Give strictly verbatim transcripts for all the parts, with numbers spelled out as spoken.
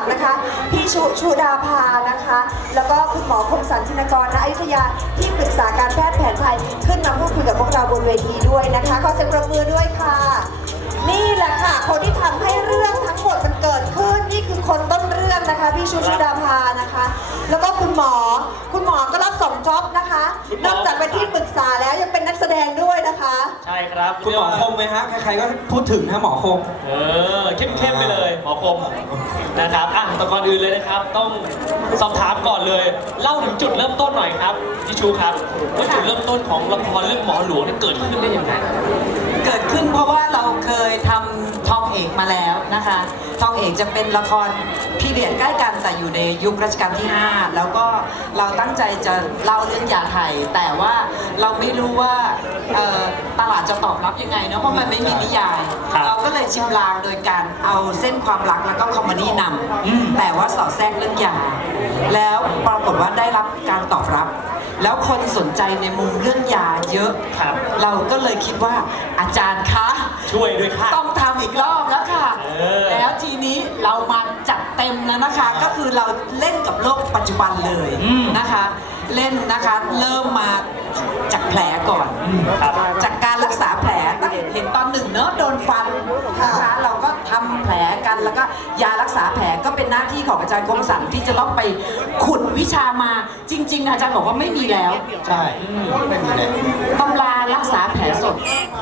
นะคะพี่ชุชุดาภานะคะแล้วก็คุณหมอคมสันธินกรณอยุธยาที่ปรึกษาการแพทย์แผนไทยขึ้นมาพูดคุยกับพวกเราบนเวทีด้วยนะคะขอเสียงปรบมือด้วยค่ะนี่แหละค่ะคนที่ทำให้เรื่องทั้งหมดมันเกิดขึ้นนี่คือคนต้นเรื่องนะคะพี่ชุชุดาภานะคะแล้วก็คุณหมอคุณหมอก็รับสองจ็อบนะคะนอกจากเป็นที่ปรึกษาแล้วยังเป็นนักแสดงด้วยนะคะใช่ครับคุณหมอคมไหมฮะใครๆก็พูดถึงนะหมอคมเออเข้มๆไปเลยหมอคมนะครับอ่ะแต่ก่อนอื่นเลยนะครับต้องสอบถามก่อนเลยเล่าถึงจุดเริ่มต้นหน่อยครับพี่ชูครับว่าจุดเริ่มต้นของละครเรื่องหมอหลวงเนี่ยเกิดขึ้นได้ยังไงเกิดขึ้นเพราะว่าเราเคยทำทองเอกมาแล้วนะคะทองเอกจะเป็นละครพีเรียดใกล้กันแต่อยู่ในยุครัชกาลที่ห้าแล้วก็เราตั้งใจจะเล่าเรื่องยาไทยแต่ว่าเราไม่รู้ว่าตลาดจะตอบรับยังไงเนาะเพราะมันไม่มีนิยายเราก็เลยชิมลางโดยการเอาเส้นความรักแล้วก็คอมเมดี้นำแต่ว่าสอดแทรกเรื่องยาแล้วปรากฏว่าได้รับการตอบรับแล้วคนสนใจในมุมเรื่องยาเยอะเราก็เลยคิดว่าอาจารย์คะช่วยด้วยค่ะต้องทำอีกรอบแล้วค่ะแล้วทีนี้เรามาจัดเต็มแล้วนะคะก็คือเราเล่นกับโลกปัจจุบันเลยนะคะเล่นนะคะเริ่มมาจากแผลก่อนจากการรักษาแผลตั้งเห็นตอนหนึ่งเนอะโดนฟันนะคะเราก็ทำแผลกันแล้วก็ยารักษาแผลก็เป็นหน้าที่ของอาจารย์คมสันที่จะต้องไปขุดวิชามาจริงๆอาจารย์บอกว่าไม่มีแล้วใช่ไม่มีแล้วตำรารักษาแผลสด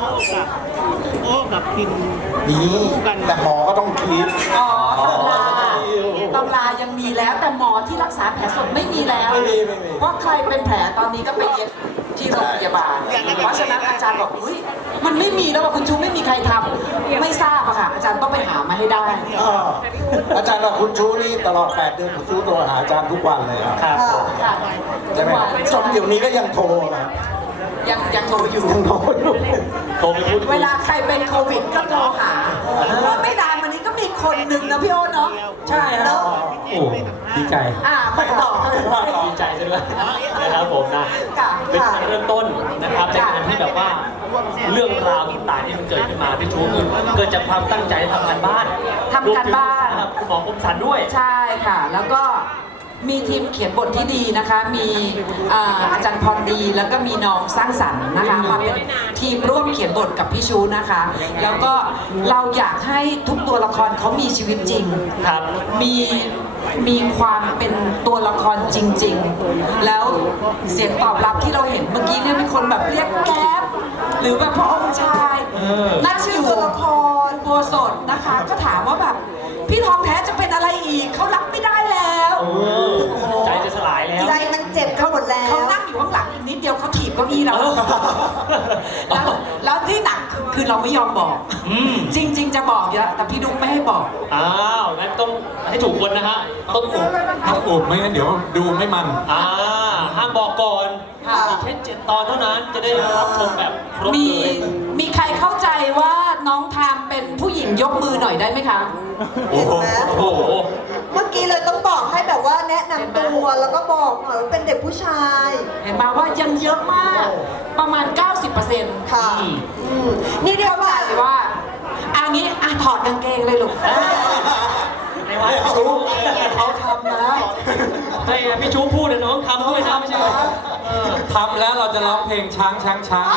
นี่แต่หมอก็ต้องคิดอ๋อตำราตำรายังมีแล้วแต่หมอที่รักษาแผลสดไม่มีแล้วเพราะใครเป็นแผลตอนนี้ก็ไปเย็บที่โรงพยาบาลเพราะฉะนั้นอาจารย์บอกอุ้ยมันไม่มีแล้วคุณชูไม่มีใครทำไม่ทราบอะค่ะอาจารย์ต้องไปหามาให้ได้อาจารย์กับคุณชูนี่ตลอดแปดเดือนคุณชูโทรหาอาจารย์ทุกวันเลยครับใช่ไหมจนเดี๋ยวนี้ก็ยังโทรนะยังยังโทรอยู่ยังโทรอยู่โทรไปพูดเวลาใครเป็นโควิดก็โทรหาแล้วไม่นานวันนี้ก็มีคนหนึ่งนะพี่โอ๊ตเนาะใช่ครับโอ้ดีใจอ่าไปต่อดีใจซะด้วยนะครับผมนะเป็นการเริ่มต้นนะครับในการที่แบบว่าเรื่องราวต่างๆที่มันเกิดขึ้นมาพี่ชูคือเกิดจากความตั้งใจทำการบ้านทำการบ้านคุณหมอคมสันด้วยใช่ค่ะแล้วก็มีทีมเขียนบทที่ดีนะคะมีอาจารย์พรดีแล้วก็มีน้องสร้างสรรค์นะคะมาเป็นทีมร่วมเขียนบทกับพี่ชูนะคะแล้วก็เราอยากให้ทุกตัวละครเขามีชีวิตจริงครับมีมีความเป็นตัวละครจริงๆแล้วเสียงตอบรับที่เราเห็นเมื่อกี้เนี่ยมีคนแบบเรียกแก๊ปหรือแบบพระองค์ชายนั่นชื่อตัวละครตัวสดนะคะก็ถามว่าแบบพี่ทองแท้จะเป็นอะไรอีกเขารับไม่ได้แล้วใจจะสลายแล้วใจมันเจ็บเขาหมดแล้วเขานั่งอยู่ข้างหลังอีกนิดเดียวเขาถีบเก้าอี้เราแล้วแล้วที่หนักคือเราไม่ยอมบอกจริงๆจะบอกเยอะแต่พี่ดุ๊กไม่ให้บอกอ้าวงั้นต้องให้ถูกคนนะฮะต้องอุบต้องอุบไม่งั้นเดี๋ยวดูไม่มันอ่าห้ามบอกก่อนอีกแค่เจ็ดตอนเท่านั้นจะได้รับชมแบบครบเลยมีมีใครเข้าใจว่าน้องทามเป็นผู้หญิงยกมือหน่อยได้ไหมคะเห็นไหมเมื่อกี้เลยต้องบอกให้แบบว่าแนะนำตัวแล้วก็บอกหน่อยว่าเป็นเด็กผู้ชายเห็นไหมว่ายังเยอะมากประมาณ เก้าสิบเปอร์เซ็นต์ค่ะนี่เรียกว่าว่าอันนี้อ่ะถอดกางเกงเลยลูกไม่ว่าพี่ชูเขาทำนะให้พี่ชูพูดนะน้องทำด้วยนะไม่ใช่ทำแล้วเราจะร้องเพลงช้างช้างช้าง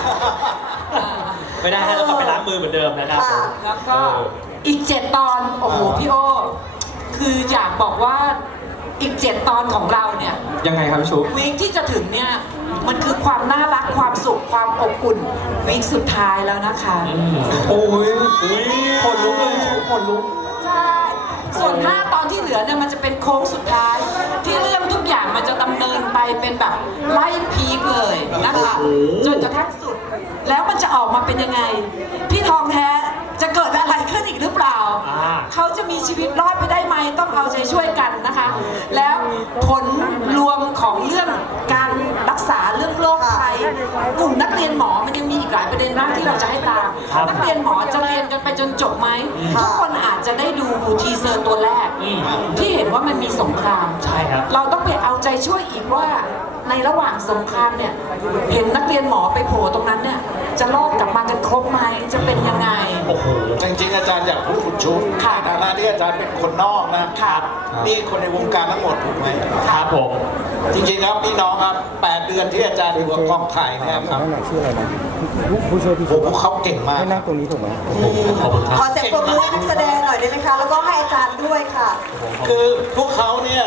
ไม่ได้ให้เรากลับไปล้างมือเหมือนเดิมนะครับแล้วก็อีกเจ็ดตอนโอ้โหพี่โอคืออยากบอกว่าอีกเจ็ดตอนของเราเนี่ยยังไงครับพี่ชูวีคที่จะถึงเนี่ยมันคือความน่ารักความสุขความอบอุ่นวีคสุดท้ายแล้วนะคะโอ้ยคนลุกเลยชูคนลุกใช่ส่วนห้าตอนที่เหลือเนี่ยมันจะเป็นโค้งสุดท้ายที่เรื่องทุกอย่างมันจะดำเนินไปเป็นแบบไล่พีคเลยนะคะจนกระทั่งสุดแล้วมันจะออกมาเป็นยังไงพี่ทองแท้จะเกิดอะไรขึ้นอีกหรือเปล่าเขาจะมีชีวิตรอดไปได้ไหมต้องเอาใจช่วยกันนะคะแล้วผลรวมของเรื่องการรักษาเรื่องโรคภัยกลุ่มนักเรียนหมอมันยังมีอีกหลายประเด็นมากที่เราจะให้ตามนักเรียนหมอจะเรียนกันไปจนจบไหมทุกคนอาจจะได้ดูทีเซอร์ตัวแรกที่เห็นว่ามันมีสงครามใช่ครับเราต้องไปเอาใจช่วยอีกว่าในระหว่างสงครามเนี่ยเห็นนักเรียนหมอไปโผล่ตรงนั้นเนี่ยจะรอดกลับมากันครบไหมจะเป็นยังไงโอ้โหจริงๆอาจารย์อยากพูดคุณชูในค่ะฐานะที่อาจารย์เป็นคนนอกนะครับ นี่คนในวงการทั้งหมดถูกไหมครับผมจริงๆครับพี่น้องครับแปดเดือนที่อาจารย์อยู่กับกองถ่ายเนะครับนั่นแหละชื่ออะไรนะผู้ผู้ช่วยพี่โอ้โหเขาเก่งมากให้นั่งตรงนี้ถูกไหมขอบคุณครับขอเสียงปรบมือให้นักแสดงหน่อยได้ไหมคะ แล้วก็ให้อาจารย์ด้วยค่ะคือพวกเขาเนี่ย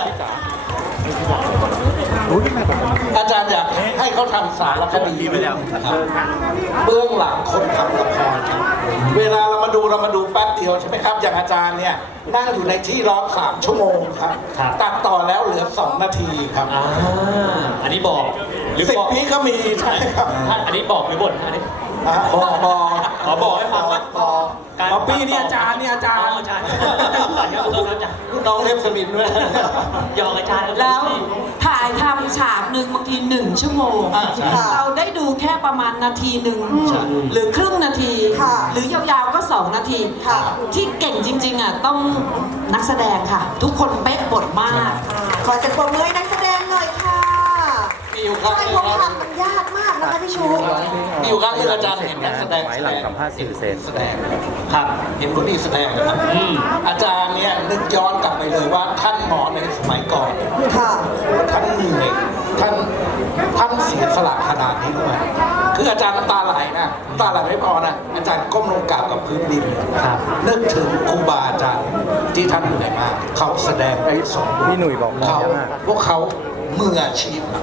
อาจารย์อยากให้เขาทำสารคดีไปแล้วนะครับเบื้องหลังคนทำละครครับเวลาเรามาดูเรามาดูแป๊บเดียวใช่ไหมครับ อย่างอาจารย์เนี่ยนั่งอยู่ในที่ร้อนสามชั่วโมงครับครับตัดต่อแล้วเหลือสองนาทีครับอ่าอันนี้บอกหรือสิบบ อกวิก็มีใช่ครับท่านอันนี้บอกหรือบ่นอันนี้อ่ะบอกบอกขอบอกให้ฟังว่าบอกการป๊อปปี้นี่อาจารย์นี่อาจารย์อาจารย์สัญญาตัวครับอาจารย์น้องเทพสมินด้วยยองอาจารย์แล้วถ่ายทำฉากหนึ่งบางทีหนึ่งชั่วโมงอ่าใช่เราได้ดูแค่ประมาณนาทีหนึ่งใช่หรือครึ่งนาทีค่ะหรือยาวๆก็สองนาทีค่ะที่เก่งจริงๆอ่ะต้องนักแสดงค่ะ ทุกคนเป๊ะบทมากขอเสียงปรบมือให้นักแสดงหน่อยค่ะมีอยู่ครั้งใช่หนึงเพราะครับทำมันยากมากนะคะพี่ชูมีอยู่ครั้งหนึงอาจารย์เห็นนักแสดงไว้แสหลัดงงสัมภาษณ์สื่อเสร็จแสดงครับเห็นคนนี้แสดงนะครับอืมอาจารย์เนี่ยนึกย้อนกลับไปเลยว่าท่านหมอในสมัยก่อนค่ะท่านเหนื่อยท่านท่านเสียสละขนาดนี้รู้ไหมคืออาจารย์น้ำตาไหลนะน้ำตาไหลไม่พอนะอาจารย์ก้มลงกราบกับพื้นดินครับนึกถึงครูบาอาจารย์ที่ท่านเหนื่อยมากเขาแสดงได้สมบูรณ์พี่หนุ่ยบอกหมอเขาเยอะมากพวกเขามืออาชีพครับ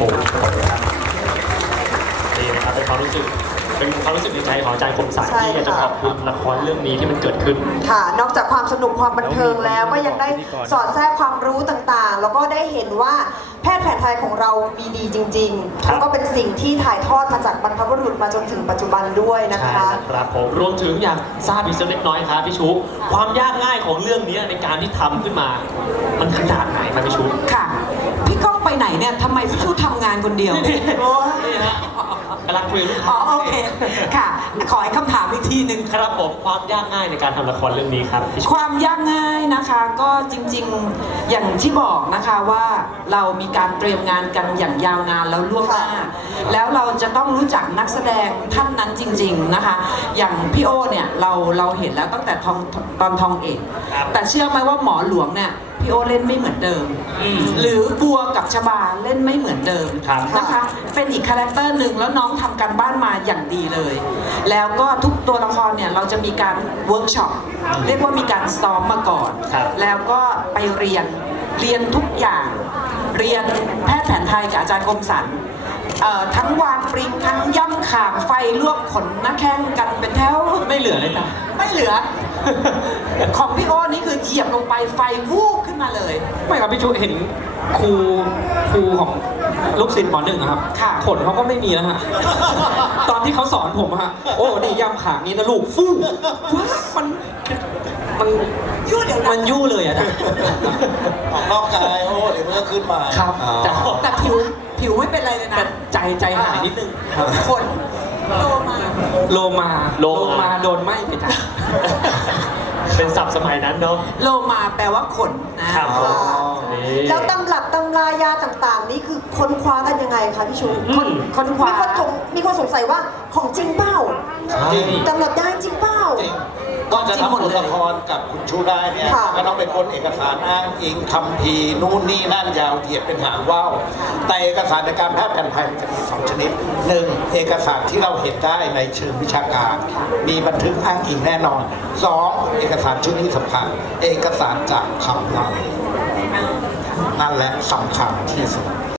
นี่นะครับเป็นความรู้สึกเป็นความรู้สึกในใจของอาจารย์คมสันใช่ที่อยากจะค่ะขอบคุณละครเรื่องนี้ที่มันเกิดขึ้นค่ะ นอกจากความสนุกความบันเทิงแล้วก็ยังได้สอดแทรกความรู้ต่างๆ แล้วก็ได้เห็นว่าแพทย์แผนไทยของเรามีดีจริงๆครับแล้วก็เป็นสิ่งที่ถ่ายทอดมาจากบรรพบุรุษมาจนถึงปัจจุบันด้วยนะใช่คะครับผมรวมถึงอยากทราบอีกสักเล็กน้อยครับพี่ชูความยากง่ายของเรื่องนี้ในการที่ทำขึ้นมา มันขนาดไหนครับพี่ชูค่ะ พี่ก้องไปไหนเนี่ยทำไมพี่ชูทำงานคนเดียวนี่ฮะกำลังคุยกับลูกอ๋ค้าอโอเคค่ะ ขอให้คำถามอีกทีหนึ่งครับผมความยากง่ายในการทำละครเรื่องนี้ครับพี่ชูความยากง่ายนะคะก็จริงๆอย่างที่บอกนะคะว่าเรามีการเตรียมงานกันอย่างยาวนานแล้วล่วงหน้า แล้วเราจะต้องรู้จักนักแสดงท่านนั้นจริง ๆนะคะ อย่างพี่โอเนี่ยเราเราเห็นแล้วตั้งแต่ทองตอนทองเอก แต่เชื่อไหมว่าหมอหลวงเนี่ยพี่โอเล่นไม่เหมือนเดิมอืมหรือบัวกับชบาเล่นไม่เหมือนเดิมครับนะคะ เป็นอีกคาแรคเตอร์หนึ่งแล้วน้องทำการบ้านมาอย่างดีเลย แล้วก็ทุกตัวละครเนี่ยเราจะมีการเวิร์กช็อปเรียกว่ามีการซ้อมมาก่อนครับแล้วก็ไปเรียนเรียนทุกอย่าง เรียนแพทย์แผนไทยกับอาจารย์คมสันเอ่อทั้งวางปริงทั้งย่ำขางไฟลวกขนหน้าแข้งกันเป็นแถวไม่เหลือเลยจ้ะไม่เหลือ ของพี่โอ้นี่คือเหยียบลงไปไฟวูบขึ้นมาเลยไม่ครับพี่ชูเห็นครูครูของลูกศิษย์หมอหนึ่งอะครับค่ะขนเขาก็ไม่มีแล้วฮะ ตอนที่เขาสอนผมอะฮะโอ้นี่ย่ำขางนี้นะลูกฟู่ว้ามันมันยู่เดี๋ยวนะมันยู่เลยอะจ้ะออกนอกกายโอ้เดี๋ยวมันก็ขึ้นมาครับอ๋อจ้ะแต่ผิวผิวไม่เป็นไรเลยแต่นะใจใจหายนิดนึงครับขนโลมาโลมาโลมาโดนไหมไปจ้ะเป็นศัพท์สมัยนั้นเนาะโลมาแปลว่าขนนะครับผมนี่แล้วตำรับตำรายาต่างๆ นี่คือค้นคว้ากันยังไงคะพี่ชูอืมค้นคว้ามีคนถงมีคนสงสัยว่าของจริงเปล่าจริงตำรับยาจริงเปล่าจริงก็จะทำบทละครกับคุณชูได้เนี่ยค่ะก็ต้องไปค้นเอกสารอ้างอิงคัมภีร์นู่นนี่นั่นยาวเหยียดเป็นหางว่าวแต่เอกสารในการแพทย์แผนไทยมันจะมีสองชนิดหนึ่งเอกสารที่เราเห็นได้ในเชิงวิชาการ มีบันทึกอ้างอิงแน่นอนสองเอกสารชุดนี้สำคัญ เอกสารจากคำเล่านั่นแหละสำคัญที่สุด